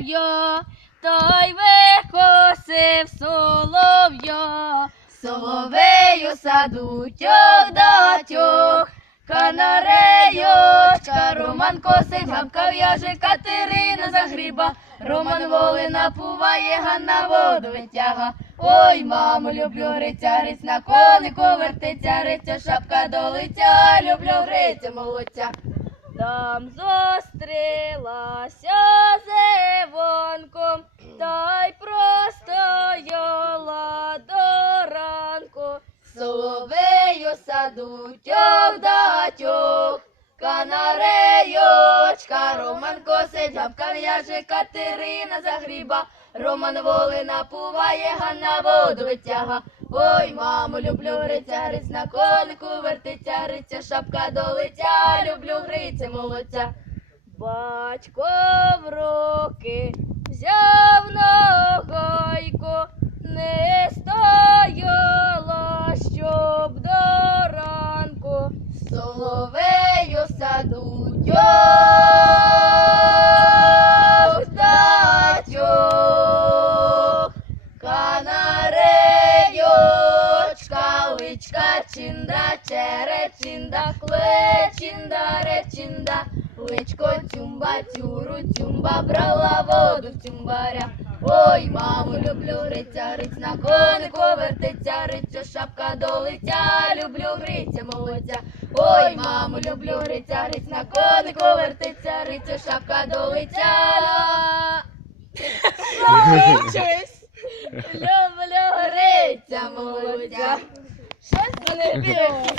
дерев'я, той викосив солов'я. Соловею саду тьох да тьох, канареючка, Роман косить, габка в'яже, Катерина загріба, Роман воли напуває, Ганна воду витяга. Ой, мамо, люблю гриця, гриць на конику вертиться, гриця, шапка до лиця, люблю гриця, молодця. Там зострілася зевонком, та й простояла до ранку. Соловею саду тьох да тьох, канареючка, Роман косить, гавка в'яже, Катерина загріба, Роман воли напуває, Ганна воду витяга. Ой, мамо, люблю гриця, гриць на конику вертиться, гриця, шапка до лиця, люблю гриця, молодця. Батько в руки не стояла, щоб до ранку. Соловею саду тьох да тьох, канареючка, личка, чинда, черечинда, клечинда, речинда, личко, тюмба, тюру, тюмба, брала воду в тюмбаря. Ой, маму, люблю гриця, гриць на конику вертиться, гриця, шапка до лиця, люблю гриця, молодця. Ой, маму, люблю гриця, гриць на конику вертиться, гриця, шапка до лиця. Люблю гриця, молодця. Щось мене